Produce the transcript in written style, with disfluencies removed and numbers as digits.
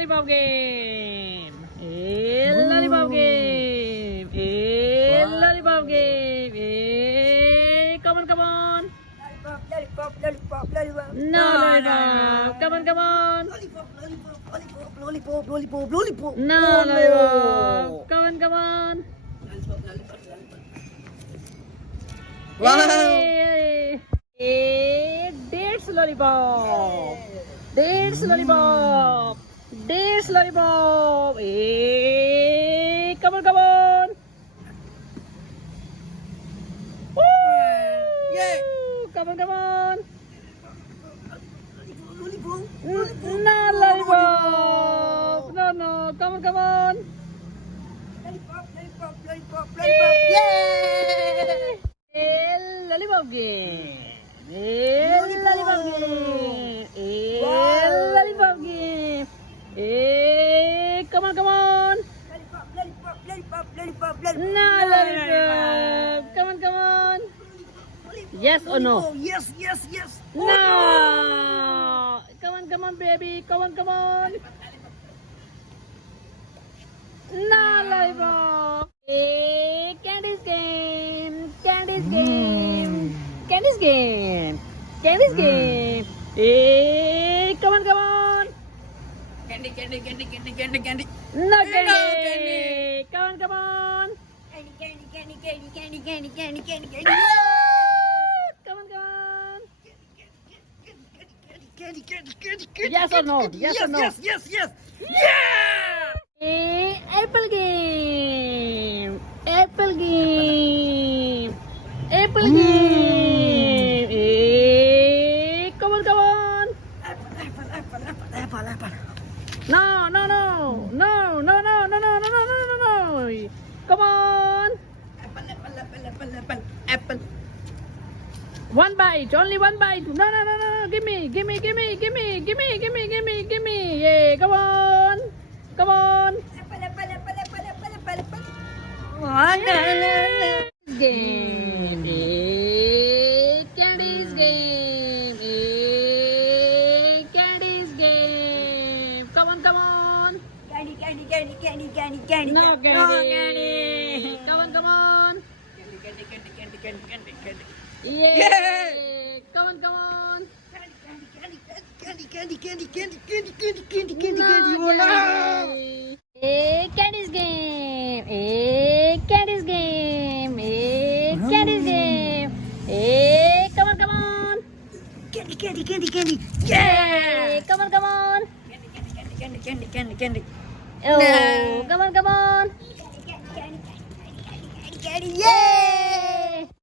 lollipop game. Lollipop game. Lollipop game. Come on, come on. Lollipop, lollipop, lollipop. No lollipop. Come on, come on. Lollipop, lollipop, lollipop, lollipop. No Oh, lollipop. Come on, come on. Lollipop, lollipop, lollipop. Dates lollipop. Dates lollipop. Dates lollipop. Come on, come on. Woo! Yeah. Come on, come on. Lollipop, No lollipop. No, no. Come on, come on. lollipop, lollipop, lollipop, lollipop. Yay! Lollipop game. Lollipop. Lollipop game. Wow. Lollipop game. Come on, come on. Lollipop, lollipop, lollipop, lollipop, lollipop. No lollipop. Come on, come on. Lollipop, Yes or no? lollipop. Yes, yes, yes. Oh, No. Come on, baby. Come on. No lollipop. Candies game. Candies game. Candies game. Candies game. Come on. Candy, candy, candy, candy, candy, candy. No candy. candy. Come on. Candy, candy, candy, candy, candy, candy, candy, candy, candy. Come on. Candy, candy, candy, candy. Yes or no? Yes or no? Yes, yes, yes. Yeah! Apple game. Apple game. Apple game. Come on. Apple, apple, apple, apple, apple, apple. No. Come on. Apple, apple, apple, apple, apple, apple. One bite. Only one bite. No. Give me. Yeah. Come on. Apple, apple, apple, apple, apple, apple, apple. Game. Candies game. Candies game. Come on. Candy, candy, candy, candy, candy, candy. No candy. candy. Come on. Candy, candy, candy, candy, candy, candy, candy. Yeah. Come on. Candy, candy, candy, candy, candy, candy, candy, candy, No candy. Oh no! Candies game. Candies game. Candies game. Come on. Candy, candy, candy, candy. Yeah. Come on. Candy, candy, candy, candy, candy, candy. Oh, come on. Candy, candy, candy, candy, candy. Yeah!